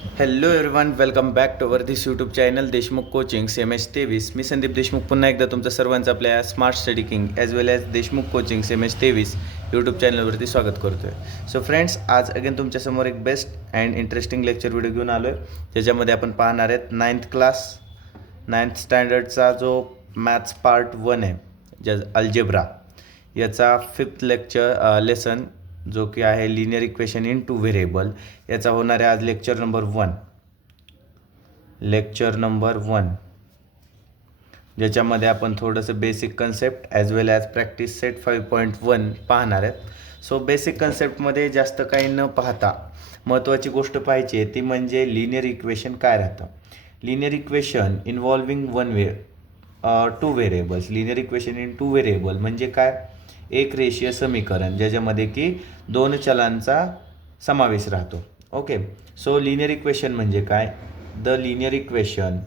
Hello everyone, welcome back to our this YouTube channel Deshmukh coaching CMH23. मी संदीप देशमुख पुन्हा एकदा तुमचं सर्वांचं आपल्या smart study king as well as Deshmukh coaching CMH23 YouTube चॅनलवरती स्वागत करतो आहे. सो फ्रेंड्स, आज अगेन तुमच्यासमोर एक best and interesting lecture video घेऊन आलो आहे, ज्याच्यामध्ये आपण पाहणार आहेत 9th स्टँडर्डचा जो मॅथ्स पार्ट 1 आहे, ज्या अल्जेब्रा याचा 5th लेसन जो की आहे linear equation in two variable, याचा होणार आहे आज लेक्चर नंबर 1, ज्याच्यामध्ये आपण थोडंसं basic concept as well as practice set 5.1 पाहणार आहेत. सो बेसिक कन्सेप्टमध्ये जास्त काही न पाहता महत्त्वाची गोष्ट पाहायची आहे ती म्हणजे लिनियर इक्वेशन काय राहतं. Linear equation involving two variables. Linear equation in two variable म्हणजे काय? एक रेषीय समीकरण ज्याच्यामध्ये की दोन चलांचा समावेश राहतो. ओके, सो लिनियर इक्वेशन म्हणजे काय? The linear equation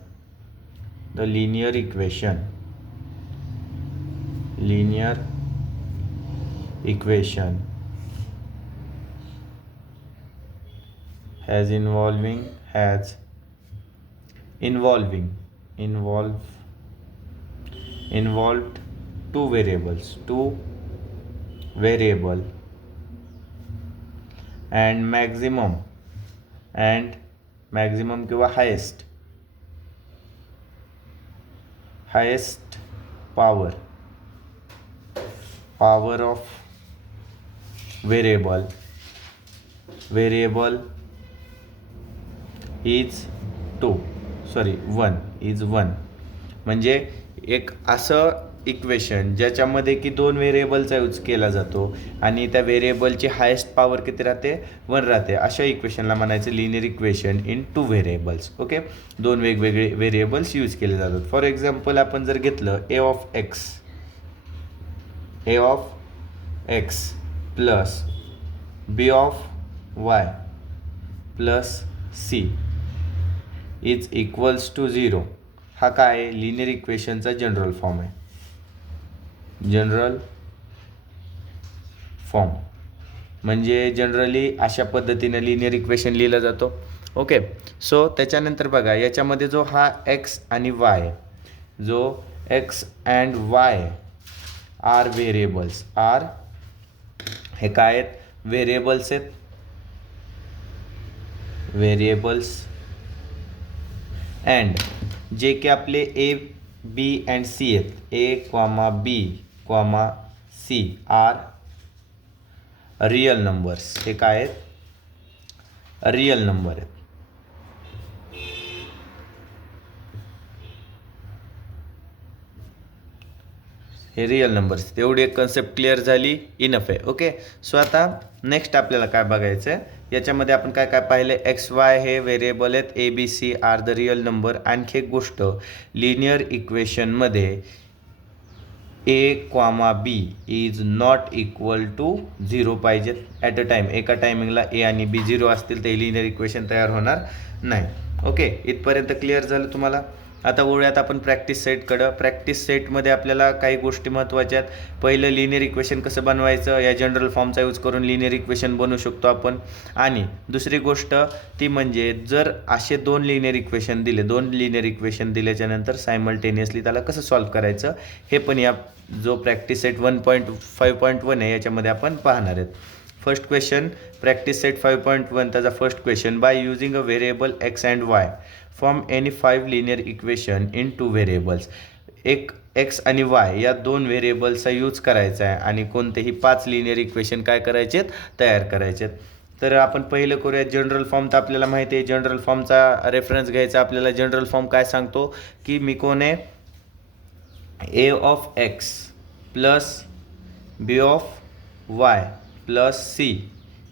has involved two variable and maximum किंवा highest power of variable is 1. म्हणजे एक असं इक्वेशन ज्याच्यामध्ये की दोन व्हेरिएबलचा यूज केला जातो आणि त्या व्हेरिएबलची हायेस्ट पॉवर किती राहते? 1 राहते. अशा इक्वेशनला म्हणायचं linear equation in two variables. Okay, दोन वेगवेगळे व्हेरिएबल्स यूज केले जातात. फॉर एक्झाम्पल आपण जर घेतलं a of x plus b of y plus c is equals to 0. हा काय आहे? लिनियर इक्वेशनचा जनरल फॉर्म म्हणजे जनरली अशा पद्धतीने लिनियर इक्वेशन लिहिलं जातो. ओके, सो त्याच्यानंतर बघा याच्यामध्ये जो हा x आणि y, जो x and y are variables, हे काय आहेत? व्हेरिएबल्स आहेत. अँड जे की आपले ए बी अँड सी आहेत, a, b, c are real numbers. हे काय आहेत? रियल नंबर आहेत. हे रियल नंबर्स. तेवढी एक कन्सेप्ट क्लिअर झाली, इनफ आहे. ओके, सो आता नेक्स्ट आपल्याला काय बघायचं आहे, याच्यामध्ये आपण काय काय पाहिलं? एक्स वाय हे व्हेरिएबल आहेत, a b c are the real number. आणखी एक गोष्ट, लिनियर इक्वेशनमध्ये a, b is not equal to 0 पाहिजेत ॲट अ टाईम. एका टायमिंगला ए आणि बी 0 असतील ते लिनियर इक्वेशन तयार होणार नाही. ओके, इथपर्यंत क्लिअर झालं तुम्हाला? आता वळूयात आपण प्रॅक्टिस सेटकडं. प्रॅक्टिस सेटमध्ये आपल्याला काही गोष्टी महत्त्वाच्या आहेत. पहिलं, लिनियर इक्वेशन कसं बनवायचं, या जनरल फॉर्मचा यूज करून लिनियर इक्वेशन बनवू शकतो आपण. आणि दुसरी गोष्ट ती म्हणजे जर असे दोन लिनियर इक्वेशन दिल्याच्यानंतर सायमल्टेनियसली त्याला कसं सॉल्व्ह करायचं हे पण या जो प्रॅक्टिस सेट 1.5.1 आहे याच्यामध्ये आपण पाहणार आहेत. फर्स्ट क्वेश्चन, प्रॅक्टिस सेट 5.1, त्याचा first question, by using a variable x and Y form any 5 linear equation in two variables. एक एक्स आणि वाय या दोन व्हेरिएबल्सचा यूज करायचा आहे आणि कोणतेही 5 लिनियर इक्वेशन काय करायचे आहेत? तयार करायचे आहेत. तर आपण पहिलं करूया जनरल फॉर्म. तर आपल्याला माहिती आहे जनरल फॉर्मचा रेफरन्स घ्यायचा आपल्याला. जनरल फॉर्म काय सांगतो की मी कोण आहे? A of x plus b of y plus c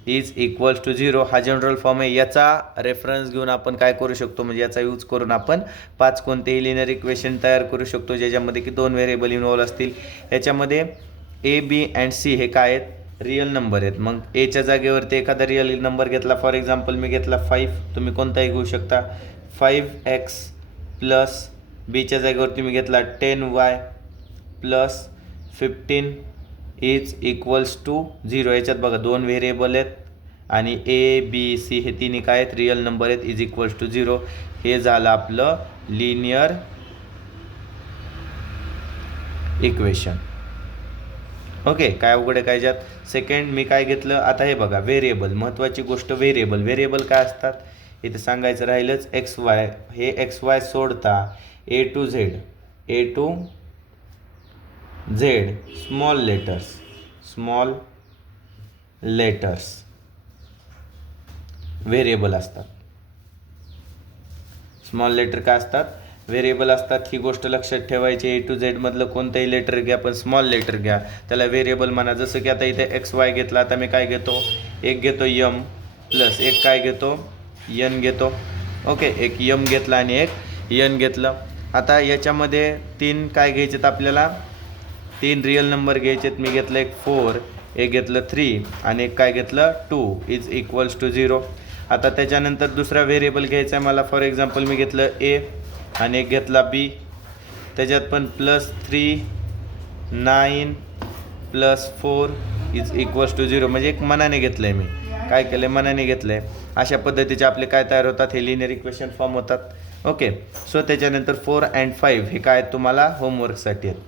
is equals to 0. हा जनरल फॉर्म आहे. याचा रेफरन्स घेऊन आपण काय करू शकतो, म्हणजे याचा यूज करून आपण 5 कोणतेही लिनियर इक्वेशन तयार करू शकतो ज्याच्यामध्ये की 2 व्हेरिएबल इन्व्हॉल्व असतील. याच्यामध्ये ए बी अँड सी हे काय आहेत? रियल नंबर आहेत. मग एच्या जागेवरती एखादा रियल नंबर घेतला, फॉर एक्झाम्पल मी घेतला 5, तुम्ही कोणताही घेऊ शकता. 5x प्लस बीच्या जागेवर तुम्ही घेतला 10y plus 15 is equals to 0. याच्यात बघा 2 व्हेरिएबल आहेत आणि ए बी सी हे तिन्ही काय आहेत, रिअल नंबर आहेत, इज इक्वल्स टू 0. हे झालं आपलं लिनियर इक्वेशन. ओके, काय अवघड आहे काय ज्यात. सेकंड मी काय घेतलं आता, हे बघा व्हेरिएबल, महत्त्वाची गोष्ट व्हेरिएबल. व्हेरिएबल काय असतात इथे सांगायचं राहिलंच, एक्स वाय. हे एक्स वाय सोडता a to z small letters variable असतात. स्मॉल लेटर काय असतात, व्हेरिएबल असतात. ही गोष्ट लक्षात ठेवायची. ए टू झेड मधलं कोणतंही लेटर घ्या, पण स्मॉल लेटर घ्या, त्याला व्हेरिएबल म्हणा. जसं की आता इथे एक्स वाय घेतला, आता मी काय घेतो, एक घेतो यम प्लस एक काय घेतो यन घेतो. ओके, एक यम घेतला आणि एक यन घेतलं. आता याच्यामध्ये तीन काय घ्यायचेत आपल्याला, तीन रिअल नंबर घ्यायचेत. मी घेतलं एक 4, एक घेतलं 3 आणि एक काय घेतलं 2 इज इक्वल्स टू 0. आता त्याच्यानंतर दुसरा व्हेरिएबल घ्यायचा आहे मला. फॉर एक्झाम्पल मी घेतलं ए आणि एक घेतला बी. त्याच्यात पण +3 9 +4 इज इक्वल्स टू 0. म्हणजे एक मनाने घेतलं आहे, मी काय केलं आहे मनाने घेतलं आहे. अशा पद्धतीचे आपले काय तयार होतात, हे लिनियर इक्वेशन फॉर्म होतात. ओके, सो त्याच्यानंतर 4 and 5 हे काय तुम्हाला होमवर्कसाठी आहेत.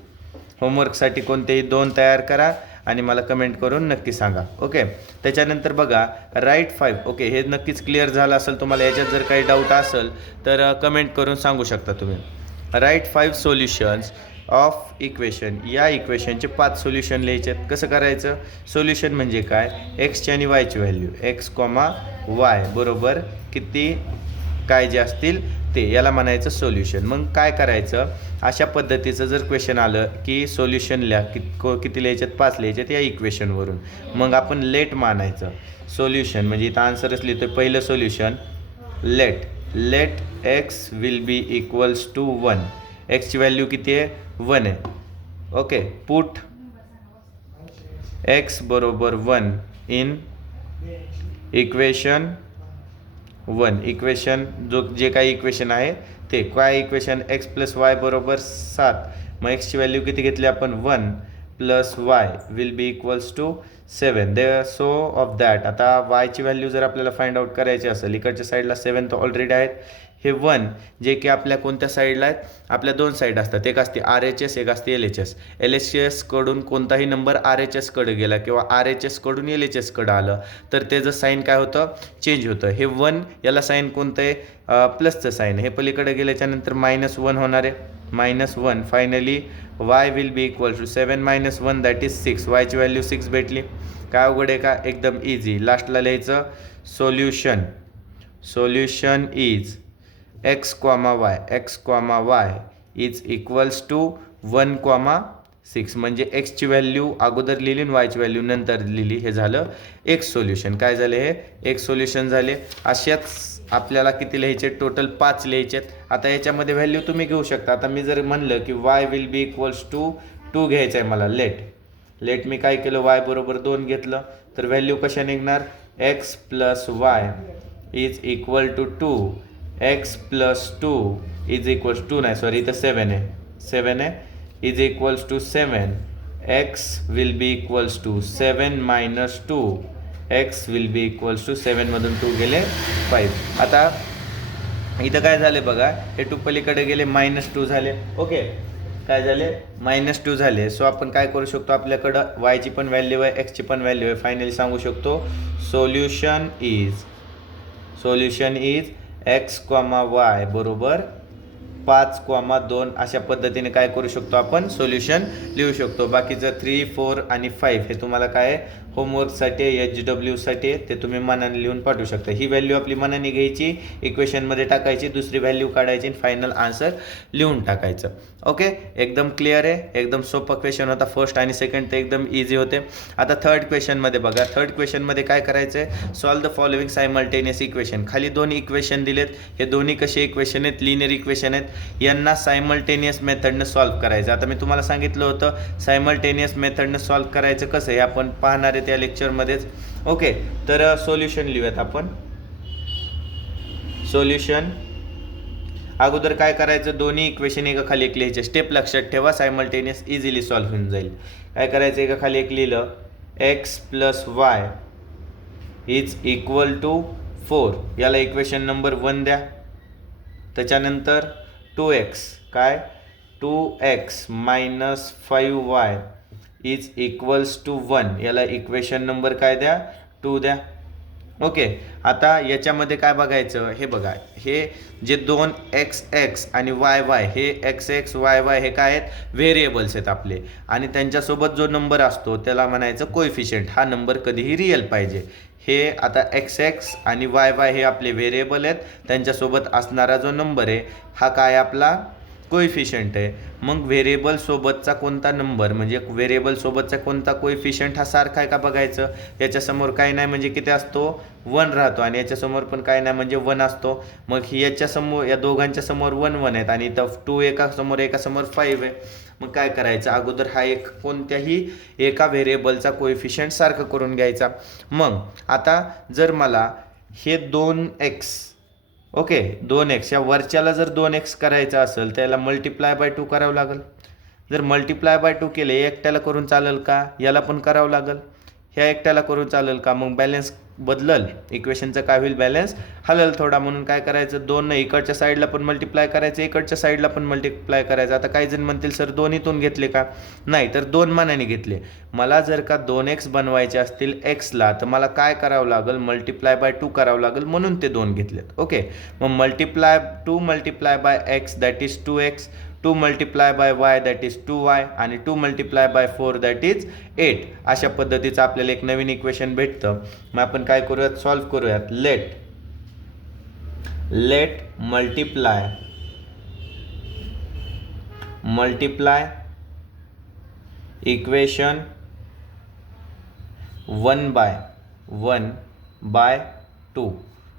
होमवर्कसाठी कोणतेही 2 तयार करा आणि मला कमेंट करून नक्की सांगा. ओके, त्याच्यानंतर बघा राईट 5. ओके, हे नक्कीच क्लिअर झालं असेल तुम्हाला. याच्यात जर काही डाऊट असेल तर कमेंट करून सांगू शकता तुम्ही. Right 5 solutions of equation. या इक्वेशनचे 5 सोल्युशन लिहायचे आहेत. कसं करायचं, सोल्युशन म्हणजे काय, एक्सची आणि वायची व्हॅल्यू, एक्स कॉमा वाय बरोबर किती काय जे असतील ते, याला म्हणायचं सोल्युशन. मग काय करायचं, अशा पद्धतीचं जर क्वेश्चन आलं की सोल्युशन लिहा, किती लिहायच्यात, 5 लिहायच्यात या इक्वेशनवरून. मग आपण लेट मानायचं. सोल्युशन म्हणजे इथं आन्सरच लिहितो. पहिलं solution let x will be equals to 1. एक्सची व्हॅल्यू किती आहे, 1 आहे. ओके, पुट एक्स बरोबर 1 इन इक्वेशन 1. इक्वेशन जे काही इक्वेशन आहे ते काय इक्वेशन, एक्स प्लस वाय बरोबर 7. मग एक्सची व्हॅल्यू किती घेतली आपण, 1 plus y will be equals to 7. So of that आता वायची व्हॅल्यू जर आपल्याला फाइंड आउट करायची असेल, इकडच्या साईडला 7 तर ऑलरेडी आहेत. हे 1 जे की आपल्या कोणत्या साईडला आहेत, आपल्या 2 साईड असतात. एक असते RHS, एक असते LHS. LHS कडून कोणताही नंबर RHS कडे गेला किंवा RHS कडून LHS कडे आलं तर त्याचं साईन काय होतं, चेंज होतं. हे 1 याला साईन कोणतं आहे, प्लसचं साईन. हे पलीकडे गेल्याच्या नंतर -1 होणार आहे, -1. Finally y will be equal to 7 - 1 that is 6. वायची व्हॅल्यू 6 भेटली. काय अवघड आहे का, एकदम इझी. लास्टला लिहायचं solution is x, y is equals to 1, 6. म्हणजे एक्सची व्हॅल्यू अगोदर लिहिली आणि वायची व्हॅल्यू नंतर लिहिली. हे झालं एक सोल्युशन. काय झाले, हे एक सोल्युशन झाले. अशाच आपल्याला किती लिहायचे, टोटल 5 लिहायचे आहेत. आता याच्यामध्ये व्हॅल्यू तुम्ही घेऊ शकता. आता मी जर म्हणलं की y will be equals to 2 घ्यायचं आहे मला, लेट मी काय केलं, y बरोबर 2 घेतलं तर व्हॅल्यू कशा निघणार, x plus y is equal to 2. X plus 2 is equals to नाही सॉरी इथं 7 आहे is equals to 7. X will be equals to 7 - 2. X will be equals to 7मधून 2 गेले 5. आता इथं काय झाले बघा, हे 2 पलीकडे गेले -2 झाले. ओके, काय झाले -2 झाले. सो आपण काय करू शकतो, आपल्याकडं वायची पण व्हॅल्यू आहे, एक्सची पण व्हॅल्यू आहे. फायनली सांगू शकतो सोल्युशन इज x, y बरोबर 5, 2 अशा पद्धतीने काय करू शकतो आपण, सोल्युशन लिहू शकतो. बाकीचं 3, 4 आणि 5 हे तुम्हाला काय होमवर्कसाठी HW साठी ते तुम्ही मनाने लिहून पाठवू शकता. ही व्हॅल्यू आपली मनाने घ्यायची, इक्वेशनमध्ये टाकायची, दुसरी व्हॅल्यू काढायची आणि फायनल आन्सर लिहून टाकायचं. ओके, एकदम क्लिअर आहे. एकदम सोपा क्वेश्चन होता. फर्स्ट आणि सेकंड ते एकदम इझी होते. आता थर्ड क्वेश्चनमध्ये बघा. थर्ड क्वेश्चनमध्ये काय करायचं आहे, solve the following simultaneous equation. खाली 2 इक्वेशन दिलेत. हे दोन्ही कसे इक्वेशन आहेत, लिनियर इक्वेशन आहेत. यांना सायमल्टेनियस मेथडनं सॉल्व करायचं. आता मी तुम्हाला सांगितलं होतं सायमल्टेनियस मेथडनं सॉल्व करायचं कसं हे आपण पाहणार आहे त्या लेक्चरमध्येच. ओके, तर सोल्युशन लिहूयात आपण. सोल्युशन अगोदर काय करायचं, दोन्ही इक्वेशन एका खाली एक लिहायचे. स्टेप लक्षात ठेवा, सायमल्टेनियस इझिली सॉल्व्ह होऊन जाईल. काय करायचं, एका खाली एक लिहिलं, x plus y is equal to 4, याला इक्वेशन नंबर 1 द्या. त्याच्यानंतर 2x काय 2x minus 5y is equals to 1, याला इक्वेशन नंबर काय द्या 2 द्या. ओके. आता याच्यामध्ये काय बघायचं, हे बघा, हे जे दोन x आणि y हे x y हे काय आहेत, व्हेरिएबल्स आहेत आपले, आणि त्यांच्यासोबत जो नंबर असतो त्याला म्हणायचं कोएफिशियंट. हा नंबर कधीही रिअल पाहिजे. हे आता x आणि y हे आपले व्हेरिएबल आहेत, त्यांच्यासोबत असणारा जो नंबर आहे हा काय आपला कोएफिशियंट आहे. मग व्हेरिएबल सोबतचा कोणता नंबर म्हणजे व्हेरिएबल सोबतचा कोणता कोएफिशियंट हा सारखा आहे का बघायचं. याच्यासमोर काय नाही म्हणजे किती असतो 1 राहतो, आणि याच्यासमोर पण काय नाही म्हणजे 1 असतो. मग ही याच्यासमोर या दोघांच्या समोर 1 1 आहेत, आणि इथं 2 एकासमोर 5 आहे. मग काय करायचं, अगोदर हा एक कोणत्याही एका व्हेरिएबलचा कोएफिशियंट सारखं करून घ्यायचा. मग आता जर मला हे 2x ओके 2x या वरच्याला जर 2x करायचं असेल तर याला मल्टिप्लाय बाय 2 करावं लागेल. जर मल्टिप्लाय बाय 2 केले एकट्याला करून चालेल का, याला पण करावं लागेल. ह्या एकट्याला करून चालेल का, मग बॅलन्स बदलल, इक्वेशनचं काय होईल बॅलन्स हलल थोडा. म्हणून काय करायचं, 2 इकडच्या साईडला पण मल्टिप्लाय करायचं, इकडच्या साईडला पण मल्टिप्लाय करायचं. आता काही जण म्हणतील सर दोन्हीतून घेतले का, नाही तर 2 मानाने घेतले. मला जर का 2x बनवायचे असतील xला तर मला काय करावं लागेल, मल्टिप्लाय बाय 2 करावं लागेल, म्हणून ते 2 घेतलेत. ओके. मग multiply by x that is 2x, 2 multiply by y that is 2y, आणि 2 मल्टिप्लाय बाय 4 दॅट इज 8. अशा पद्धतीचं आपल्याला एक नवीन इक्वेशन भेटतं. मग आपण काय करूयात, सॉल्व्ह करूयात. Let multiply equation 1 by 2.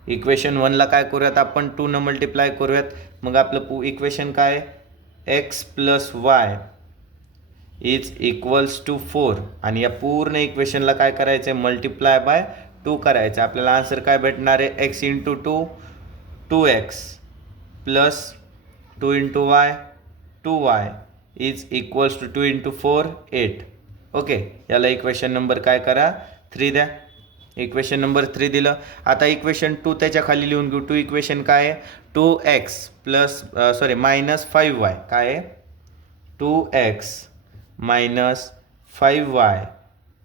Equation 1ला काय करूयात आपण 2 न मल्टिप्लाय करूयात. मग आपलं इक्वेशन काय x plus y is equals to 4, आणि या पूर्ण इक्वेशनला काय करायचं आहे, मल्टिप्लाय बाय 2 करायचं. आपल्याला आन्सर काय भेटणार आहे, x into 2 2x plus 2 into y 2y is equals to 2 into 4 8. Okay. याला इक्वेशन नंबर काय करा 3 द्या. इक्वेशन नंबर 3 दिलं. आता इक्वेशन 2 त्याच्या खाली लिहून घेऊ. 2 इक्वेशन काय आहे, 2x प्लस मायनस 5y काय आहे, 2x minus 5y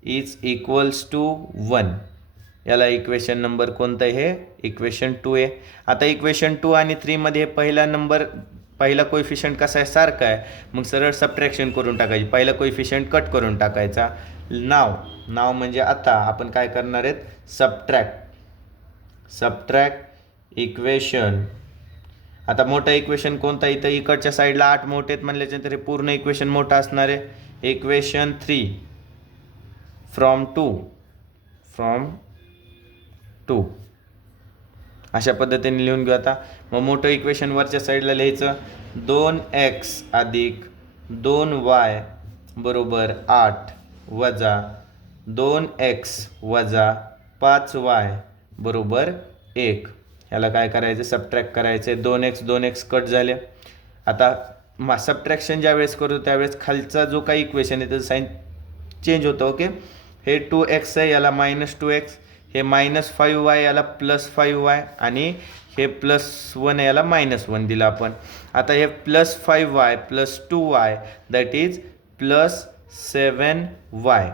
is equals to 1. याला इक्वेशन नंबर कोणतं आहे, हे इक्वेशन 2 आहे. आता इक्वेशन 2 आणि 3 मध्ये पहिला कोएफिशियंट कसा आहे, सारखा आहे. मग सरळ सबट्रॅक्शन करून टाकायची, पहिला कोएफिशियंट कट करून टाकायचा. नाव म्हणजे आता आपण काय करणार आहेत, सबट्रॅक्ट इक्वेशन. आता मोठा इक्वेशन कोणता, इथं इकडच्या साईडला 8 मोठे आहेत म्हणल्याच्यानंतर हे पूर्ण इक्वेशन मोठं असणार आहे. इक्वेशन 3 फ्रॉम 2 अशा पद्धतीने लिहून घेऊ. आता मग मोठं इक्वेशन वरच्या साईडला लिहायचं, 2x अधिक 2y बरोबर 8 वजा 2x वजा 5y बरोबर 1. याला काय करायचं, सबट्रॅक्ट करायचं. 2x कट झाले. आता सबट्रॅक्शन ज्या वेळेस करू त्यावेळेस खालचा जो काही इक्वेशन आहे त्याचं साईन चेंज होतं. ओके. हे 2x आहे, याला मायनस 2x, हे मायनस 5y याला प्लस 5y, आणि हे प्लस 1 याला मायनस 1 दिलं आपण. आता हे plus 5y plus 2y that is plus 7y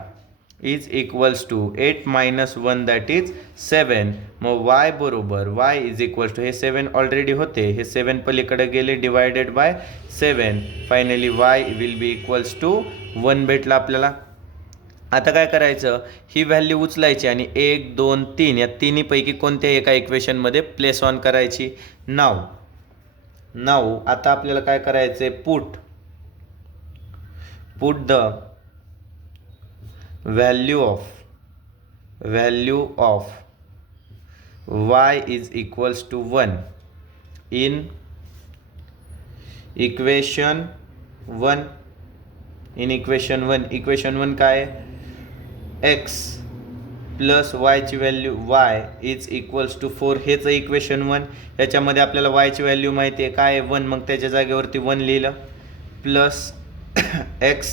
is equals to 8 minus 1 that is 7. मग y बरोबर y इज इक्वल्स टू, हे 7 ऑलरेडी होते, हे 7 पलीकडे गेले, divided by 7. Finally y will be equals to 1 भेटला आपल्याला. आता काय करायचं, ही व्हॅल्यू उचलायची आणि 1 2 3 या तिन्हीपैकी कोणत्या एका इक्वेशनमध्ये प्लेस ऑन करायची. नाव आता आपल्याला काय करायचं आहे, put the value of y is equals to 1 in equation 1. Equation 1 काय आहे, x प्लस वायची value y is equals to 4. हेच इक्वेशन 1. याच्यामध्ये आपल्याला वायची व्हॅल्यू माहिती आहे काय आहे 1, मग त्याच्या जागेवरती 1 लिहिलं. Plus x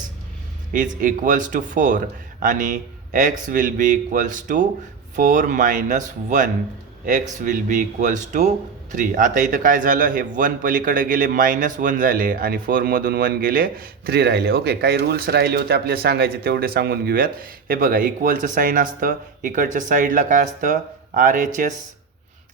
is equals to 4 आणि x will be equals to 4 minus 1 x will be equals to 3. आता इथं काय झालं, हे 1 पलीकडे गेले -1 झाले आणि 4 मधून 1 गेले 3 राहिले. ओके, काही रूल्स राहिले होते आपले सांगायचे, तेवढे सांगून घेऊयात. हे बघा, इक्वलचं साईन असतं, इकडच्या साईडला काय असतं RHS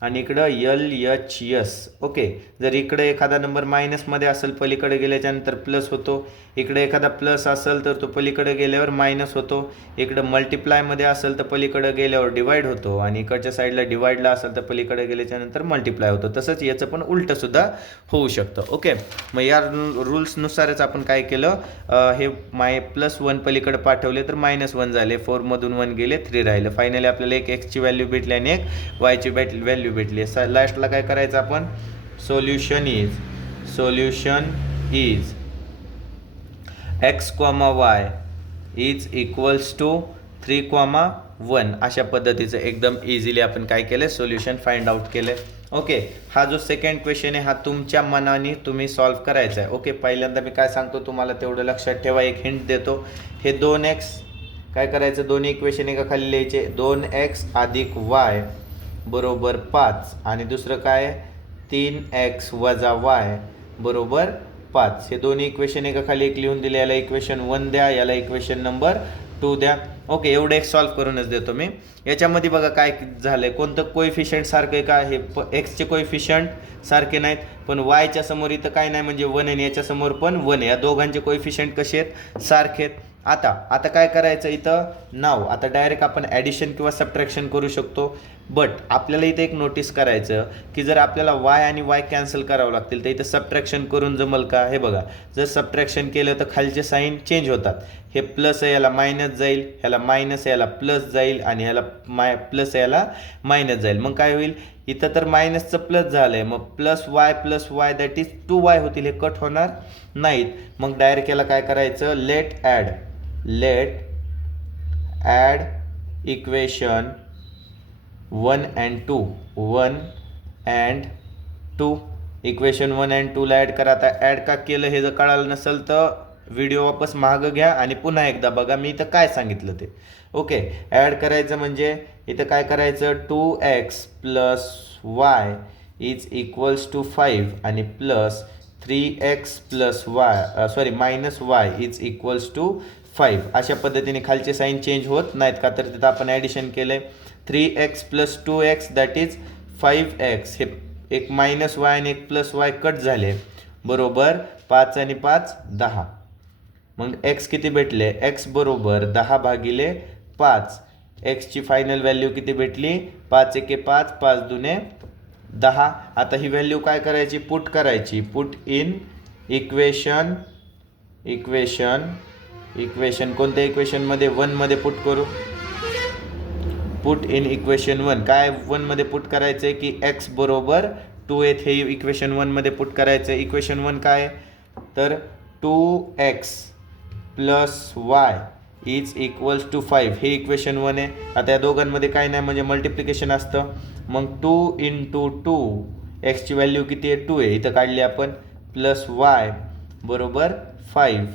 आणि इकडं LHS. ओके, जर इकडे एखादा नंबर मायनसमध्ये असेल पलीकडे गेल्याच्यानंतर प्लस होतो, इकडे एखादा प्लस असेल तर तो पलीकडे गेल्यावर मायनस होतो, इकडं मल्टिप्लायमध्ये असेल तर पलीकडे गेल्यावर डिवाइड होतो आणि इकडच्या साईडला डिवाइडला असेल तर पलीकडे गेल्याच्यानंतर मल्टिप्लाय होतो. तसंच याचं पण उलटंसुद्धा होऊ शकतं. ओके, मग या रूल्सनुसारच आपण काय केलं, हे +1 पलीकडे पाठवले तर -1 झाले, 4 मधून 1 गेले, 3 राहिले. फायनली आपल्याला एक एक्सची व्हॅल्यू भेटली आणि एक वायची व्हॅल्यू भेटली. लास्टला काय करायचं आपण, solution is x, y is equals to 3, 1 अशा पद्धतीचं एकदम इझिली आपण काय केलं, सोल्युशन फाइंड आउट केलं. ओके, हा जो सेकंड क्वेश्चन आहे हा तुमच्या मनाने तुम्ही सॉल्व्ह करायचा आहे. ओके, पहिल्यांदा मी काय सांगतो तुम्हाला तेवढं लक्षात ठेवा, एक हिंट देतो. हे 2x काय करायचं, दोन्ही इक्वेशन एका खाली लिहायचे, 2x अधिक y बरोबर 5 आणि दुसरं काय 3x वजा y बरोबर 5. हे दोन्ही इक्वेशन एका खाली एक लिहून दिले. याला इक्वेशन 1 द्या, याला इक्वेशन नंबर 2 द्या. ओके, एवढं एक सॉल्व्ह करूनच देतो मी. याच्यामध्ये बघा काय झालंय, कोणतं कोएफिशियंट सारखं आहे का, हे एक्सचे कोएफिशियंट सारखे नाहीत, पण वायच्या समोर इथं काय नाही म्हणजे 1 आहे, याच्या समोर पण 1 आहे. या दोघांचे कोएफिशियंट कसे आहेत, सारखे आहेत. आता काय करायचं, इथं नाव आता डायरेक्ट आपण ॲडिशन किंवा सबट्रॅक्शन करू शकतो. बट आपल्याला इथे एक नोटीस करायचं की जर आपल्याला y आणि y कॅन्सल करावं लागतील तर इथं सबट्रॅक्शन करून जमल का. हे बघा, जर सबट्रॅक्शन केलं तर खालचे साईन चेंज होतात. हे प्लस आहे याला मायनस जाईल, ह्याला मायनस याला प्लस जाईल आणि ह्याला प्लस याला मायनस जाईल. मग काय होईल, इथं तर मायनसचं प्लस झालं आहे, मग +y दॅट इज 2y होतील, हे कट होणार नाहीत. मग डायरेक्ट याला काय करायचं, let add equation 1 and 2 equation 1 and 2 ला ॲड करा. आता ॲड का केलं हे जर कळालं नसेल तर व्हिडिओ वापस मागं घ्या आणि पुन्हा एकदा बघा मी इथं काय सांगितलं ते. ओके, ॲड करायचं म्हणजे इथं काय करायचं, 2x + y is equals to 5 आणि plus 3x + -y is equals to 5. अशा पद्धतीने खालचे साईन चेंज होत नाहीत का, तर तिथं आपण ॲडिशन केलंय. 3x + 2x that is 5x. हे एक -y आणि एक +y कट झाले बरोबर 5 आणि 5 10. मग x किती भेटले, x बरोबर 10/5. एक्सची फायनल व्हॅल्यू किती भेटली, 5 × 1 = 5, 5 × 2 = 10. आता ही व्हॅल्यू काय करायची, पुट करायची. पुट इन इक्वेशन कोणत्या इक्वेशनमध्ये, 1 मध्ये पुट करू. पुट इन इक्वेशन 1, काय 1 मध्ये पुट करायचं आहे की x बरोबर 2 आहेत, हे इक्वेशन 1 मध्ये पुट करायचं आहे. इक्वेशन 1 काय तर 2x + y is equals to 5, हे इक्वेशन 1 आहे. आता या दोघांमध्ये काय नाही म्हणजे मल्टिप्लिकेशन असतं. मग 2 × 2 एक्सची व्हॅल्यू किती आहे, 2 आहे, इथं काढली आपण, +y बरोबर 5.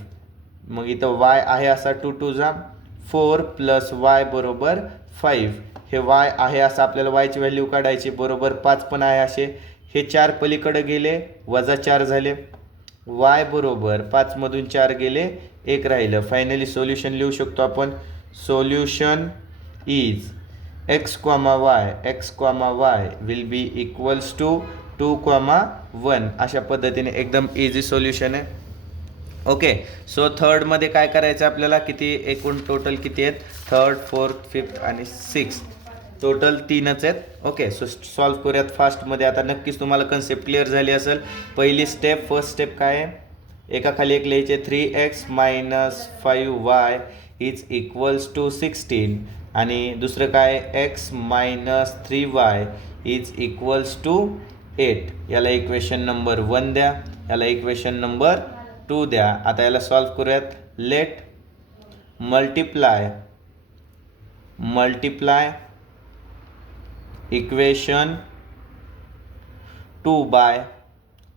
मग इथं y आहे असा 2 × 2 = 4 + y बरोबर 5. हे y आहे असं आपल्याला y ची व्हॅल्यू काढायची बरोबर 5 पण आहे असे. हे 4 पलीकडे गेले -4 झाले. y बरोबर 5 मधून 4 गेले 1 राहिलं. फायनली सोल्युशन लिहू शकतो आपण. Solution is x, y will be equals to 2, 1 अशा पद्धतीने एकदम इझी सोल्युशन आहे. ओके, सो थर्डमध्ये काय करायचं आपल्याला, किती एकूण टोटल किती आहेत, 3rd, 4th, 5th आणि 6th, टोटल 3च आहेत. ओके, सो सॉल्व्ह करूयात फास्टमध्ये. आता नक्कीच तुम्हाला कन्सेप्ट क्लिअर झाली असेल. पहिली स्टेप, फर्स्ट स्टेप काय आहे, एका खाली एक लिहायचे, 3x - 5y is equals to 16 आणि दुसरं काय x - 3y is equals to 8. याला इक्वेशन नंबर 1 द्या, याला इक्वेशन नंबर 2 द्या. आता याला सॉल्व्ह करूयात. Let multiply equation 2 by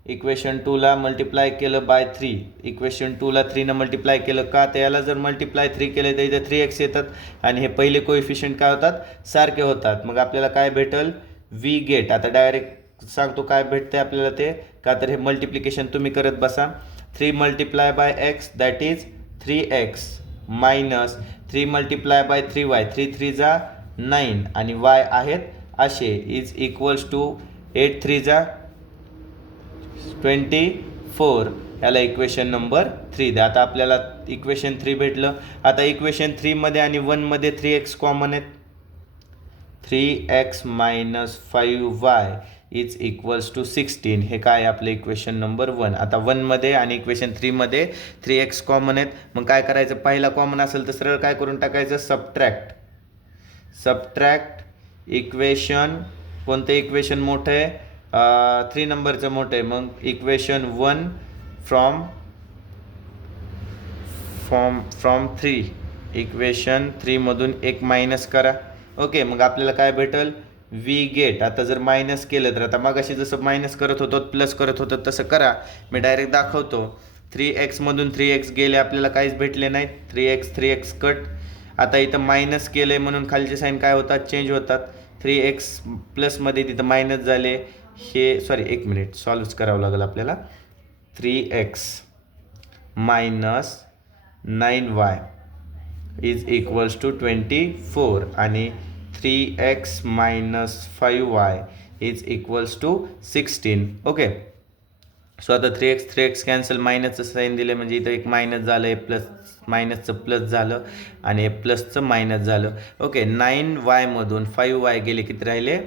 equation 2ला मल्टिप्लाय केलं बाय 3, इक्वेशन 2ला 3 मल्टिप्लाय केलं का, तर याला जर मल्टिप्लाय 3 केलं तर इथे 3x येतात आणि हे पहिले कोएफिशियंट काय होतात, सारखे होतात. मग आपल्याला काय भेटल, वी गेट. आता डायरेक्ट सांगतो काय भेटते आपल्याला ते, का तर हे मल्टिप्लिकेशन तुम्ही करत बसा. 3 multiply by x that is 3x minus 3 multiply by 3y, 3 3 जा 9 आणि y आहेत असे, इज इक्वल्स टू 8 3 जा 24. याला इक्वेशन नंबर 3 द्या. आता आपल्याला इक्वेशन 3 भेटलं. आता इक्वेशन 3 मध्ये आणि 1 मध्ये 3x कॉमन आहेत. 3x minus 5y is equals to 16. हे काय आपलं इक्वेशन नंबर 1. आता 1 मध्ये आणि इक्वेशन 3 मध्ये 3x कॉमन आहेत. मग काय करायचं, पहिला कॉमन असेल तर सरळ काय करून टाकायचं, सबट्रॅक्ट इक्वेशन. कोणतं इक्वेशन मोठं आहे, 3 नंबरचं मोठं आहे. मग इक्वेशन 1 फ्रॉम 3, इक्वेशन 3 मधून एक मायनस करा. ओके, मग आपल्याला काय भेटल, वी गेट. आता जर मायनस केलं तर, आता मगाशी जसं मायनस करत होतो प्लस करत होतो तसं करा. मी डायरेक्ट दाखवतो. 3x मधून 3x गेले, आपल्याला काहीच भेटले नाही. 3x cut. आता इथं मायनस केलंय म्हणून खालचे साईन काय होतात, चेंज होतात. 3x प्लसमध्ये तिथं मायनस झाले. हे सॉरी, एक मिनिट, सॉल्व्ह करावं लागेल आपल्याला. 3x minus 9y is equals to 24 आणि 3x minus 5y is equals to 16. Okay, so आता 3x कॅन्सल, मायनसचं साईन दिले म्हणजे इथं एक मायनस झालं, प्लस मायनसचं प्लस झालं आणि हे प्लसचं मायनस झालं. ओके, 9y मधून 5y गेले, किती राहिले,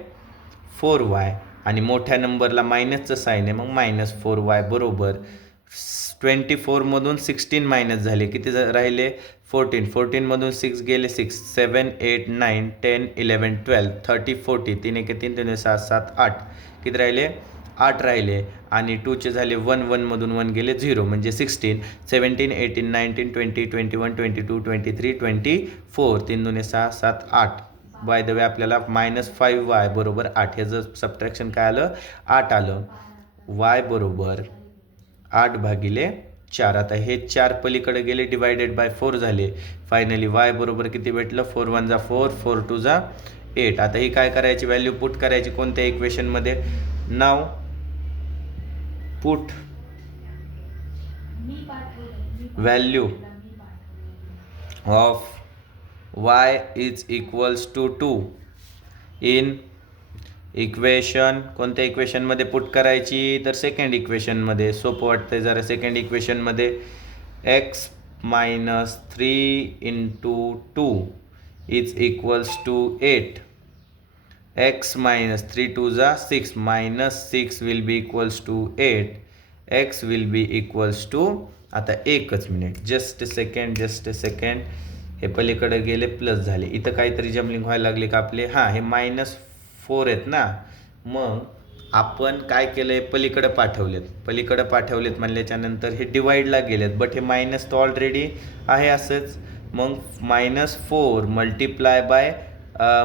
4y आणि मोठ्या नंबरला मायनसचं साईन आहे, मग मायनस 4y बरोबर 24 मधून 16 मायनस झाले, किती राहिले, 14. 14 मधून 6 गेले, 6 7 8 9 10 11 12 30 40, 3 1 3 3 6 7 8, किती राहिले, 8 राहिले. आणि 2चे झाले 1, 1 मधून 1 गेले 0 म्हणजे 16. 17 18 19 20 21 22 23 24, 3 2 6 7 8. बाय द वे आपल्याला मायनस 5y बरोबर 8, ह्याचं सबट्रॅक्शन काय आलं, 8 आलं. y बरोबर 8 भागिले 4. आता हे 4 पलीकडे गेले, डिवायडेड बाय 4 झाले. फायनली y बरोबर किती भेटलं, 4 1 जा 4, 4 2 जा 8. आता ही काय करायची, व्हॅल्यू पुट करायची कोणत्या इक्वेशनमध्ये. नाव put value of y is equals to 2 in equation. कोणत्या इक्वेशनमध्ये पुट करायची, तर सेकंड इक्वेशनमध्ये. सोपं वाटतंय जरा. सेकंड इक्वेशनमध्ये x minus 3 into 2 is equals to 8. x minus 3 2 जा 6 minus 6 will be equals to 8. x will be equals to, आता एकच मिनिट, जस्ट अ सेकंड, हे पलीकडे गेले प्लस झाले. इथं काहीतरी जम्बलिंग व्हायला लागले का आपले, हां हे मायनस 4 आहेत ना, मग आपण काय केलं आहे, पलीकडे पाठवलेत म्हणल्याच्या नंतर हे डिवाईडला गेलेत, बट हे मायनस तर ऑलरेडी आहे असंच. मग -4 मल्टिप्लाय बाय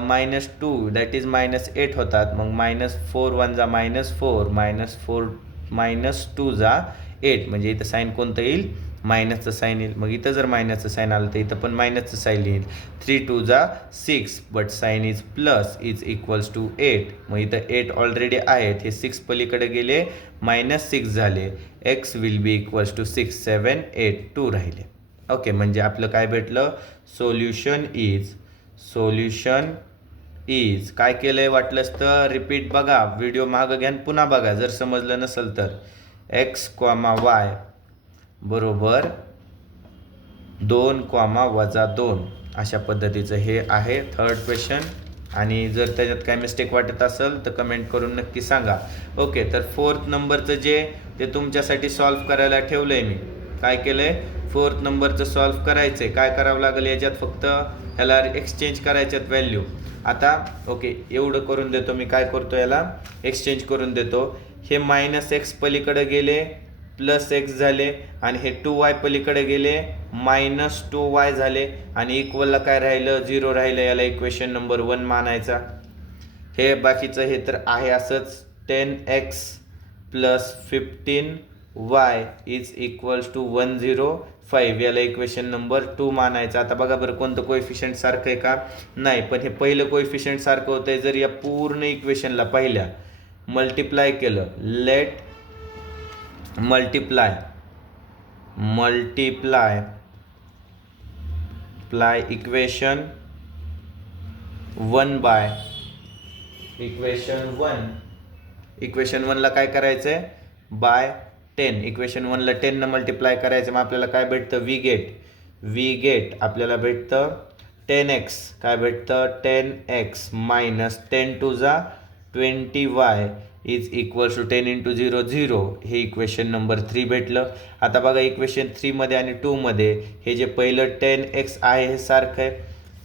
-2 दॅट इज -8 होतात. मग -4 1 जा -4 -4 -2 जा 8, म्हणजे इथं साईन कोणतं येईल, मायनसचं साईन येईल. मग इथं जर मायनसचं साईन आलं तर इथं पण मायनसचं साईन येईल. 3 2 जा 6 but sign is plus is equals to 8. मग इथं 8 ऑलरेडी आहेत, हे 6 पलीकडे गेले, -6 झाले. x will be equals to 6 7 8 2 राहिले. ओके, म्हणजे आपलं काय भेटलं, सोल्युशन इज काय केलं आहे, वाटलंच तर रिपीट बघा, व्हिडिओ मागं घ्या पुन्हा बघा जर समजलं नसेल तर. x, y बरोबर 2, -2 अशा पद्धतीचं हे आहे थर्ड क्वेश्चन. आणि जर त्याच्यात काय मिस्टेक वाटत असेल तर कमेंट करून नक्की सांगा. ओके, तर 4th नंबरचं जे ते तुमच्यासाठी सॉल्व्ह करायला ठेवलं आहे मी. काय केलं आहे, 4th नंबरचं सॉल्व्ह करायचं आहे. काय करावं लागेल, याच्यात फक्त ह्याला एक्सचेंज करायच्यात व्हॅल्यू. आता ओके, एवढं करून देतो मी. काय करतो, याला एक्सचेंज करून देतो. हे -x पलीकडे गेले, +x झाले आणि हे 2y पलीकडे गेले, -2y झाले आणि इक्वलला काय राहिलं, 0 राहिलं. याला इक्वेशन नंबर 1 मानायचा. हे बाकीचं हे तर आहे असंच. 10x plus 15y is equals to 105. याला इक्वेशन नंबर 2 मानायचं. आता बघा बरं कोणतं कोएफिशियंट सारखं आहे का? नाही, पण हे पहिलं कोएफिशियंट सारखं होतंय. जर या पूर्ण इक्वेशनला पहिल्या मल्टिप्लाय केलं, let multiply equation 1 by equation 1 ला काय करायचंय? बाय 10. इक्वेशन 1 ला 10 न मल्टिप्लाय करायचं. मग आपल्याला काय भेटतं? वी गेट आपल्याला भेटतं 10x. काय भेटतं? 10x मायनस 10 टू जा 20y is equals to 10 into 0 0. हे इक्वेशन नंबर 3 भेटलं. आता बघा इक्वेशन 3 मध्ये आणि 2 मध्ये हे जे पहिलं 10x आहे हे सारखं आहे,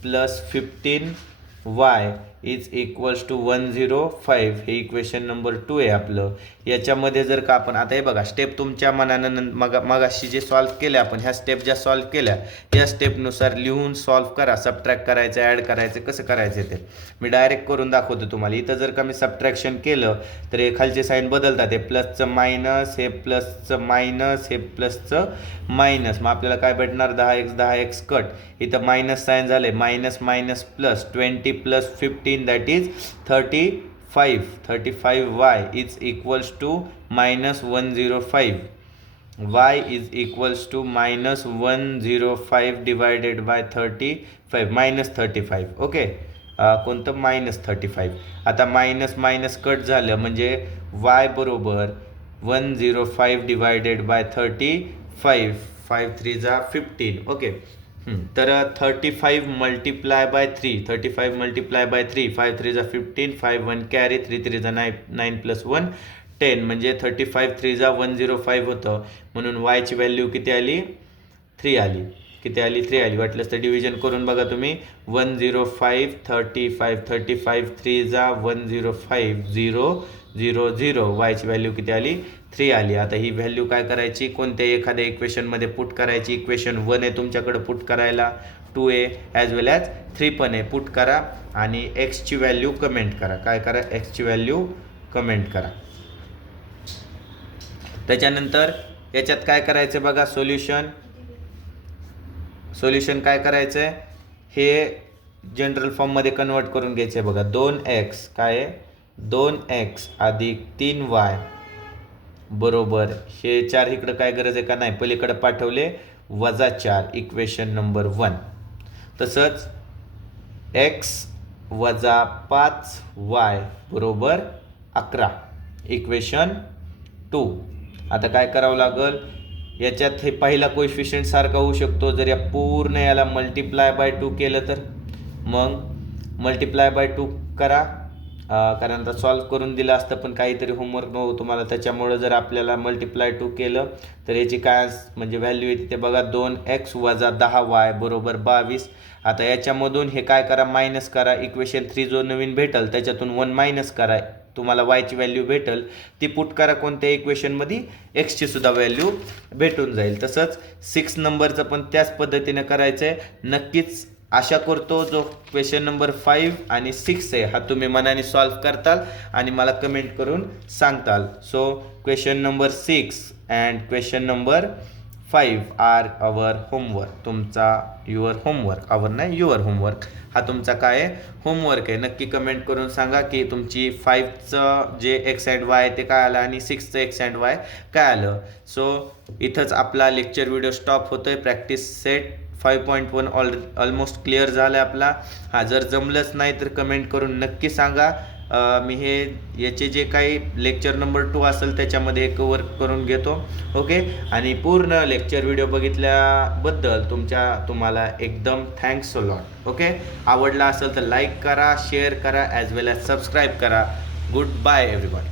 plus 15y is equals to 105. हे इक्वेशन नंबर 2 आहे आपलं. याच्यामध्ये जर का आपण आता हे बघा स्टेप तुमच्या मनानं मगाशी जे सॉल्व्ह केले आपण, ह्या स्टेप ज्या सॉल्व्ह केल्या या स्टेपनुसार लिहून सॉल्व्ह करा. सबट्रॅक्ट करायचं, ॲड करायचं, कसं करायचं ते मी डायरेक्ट करून दाखवतो तुम्हाला. इथं जर का मी सबट्रॅक्शन केलं तर हे खालचे साईन बदलतात. हे प्लसचं मायनस, हे प्लसचं मायनस, हे प्लसचं मायनस. मग आपल्याला काय भेटणार? 10x cut. इथं मायनस साईन झाले, minus minus plus 20 plus 15 that is 35y is equals to minus 105. y is equals to minus 105 divided by 35 minus 35. Okay, कोणतं? मायनस 35. आता मायनस मायनस कट झालं म्हणजे y बरोबर 105 डिवायडेड बाय 35. 5 3 जा 15. Okay, तर 35 multiply by 3, 35 multiply by 3, 5 3 जा 15, 5 1 carry, 3 3 जा 9 plus 1 10. म्हणजे 35 3 जा 105 होतं. म्हणून वायची व्हॅल्यू किती आली? 3 आली. किती आली? 3 आली. वाटलंच तर डिव्हिजन करून बघा तुम्ही. 105 35 3 जा 105 0 0 0. वायची व्हॅल्यू किती आली? 3 आली. आता ही व्हॅल्यू काय करायची? कोणत्याही एखाद्या इक्वेशनमध्ये पुट करायची. इक्वेशन 1 आहे तुमच्याकडे पुट करायला, 2 आहे ॲज वेल ॲज 3 पण आहे. पुट करा आणि एक्सची व्हॅल्यू कमेंट करा. काय करा? एक्सची व्हॅल्यू कमेंट करा. त्याच्यानंतर याच्यात काय करायचं बघा? सोल्युशन काय करायचं आहे? हे जनरल फॉर्ममध्ये कन्वर्ट करून घ्यायचं आहे बघा. 2x काय आहे? 2x अधिक 3y बरोबर हे 4 इकडं काय गरज आहे का? नाही, पलीकडे पाठवले वजा 4. Equation number 1. तसंच x वजा 5y बरोबर 11. इक्वेशन 2. आता काय करावं लागेल? याच्यात हे पहिला कोएफिशियंट सारखा होऊ शकतो. जर या पूर्ण याला मल्टिप्लाय बाय 2 केलं तर मग मल्टिप्लाय बाय 2 करा. कारण आता सॉल्व्ह करून दिलं असतं पण काहीतरी होमवर्क नव्हतं तुम्हाला, त्याच्यामुळं जर आपल्याला मल्टिप्लाय 2 केलं तर याची काय म्हणजे व्हॅल्यू येते ते बघा. 2x वजा 10y बरोबर 22. आता याच्यामधून हे काय करा? मायनस करा. इक्वेशन 3 जो नवीन भेटल त्याच्यातून 1 मायनस करा. तुम्हाला वायची व्हॅल्यू भेटल ती पुट करा कोणत्या इक्वेशनमध्ये, एक्सची सुद्धा व्हॅल्यू भेटून जाईल. तसंच 6 नंबरचं पण त्याच पद्धतीने करायचं आहे. नक्कीच आशा करतो जो क्वेश्चन नंबर 5 आणि 6 आहे हा तुम्ही मनाने सॉल्व्ह करताल आणि मला कमेंट करून सांगताल. So question number 6 and question number 5 are our homework. तुमचा युअर होमवर्क, आवर नाही युअर होमवर्क, हा तुमचा काय आहे? होमवर्क आहे. नक्की कमेंट करून सांगा की तुमची 5चं जे एक्स अँड वाय ते काय आलं आणि 6चं एक्स अँड वाय काय आलं. सो इथंच आपला लेक्चर व्हिडिओ स्टॉप होतोय. प्रॅक्टिस सेट 5.1 ऑलमोस्ट क्लिअर झालं आहे आपला. हा जर जमलंच नाही तर कमेंट करून नक्की सांगा. मी हे याचे जे काही लेक्चर नंबर 2 असेल त्याच्यामध्ये कवर करून घेतो. ओके, आणि पूर्ण लेक्चर व्हिडिओ बघितल्याबद्दल तुम्हाला एकदम थँक्स अ लॉट. ओके, आवडला असेल तर लाईक करा, शेअर करा ॲज वेल ॲज सबस्क्राईब करा. Goodbye everyone.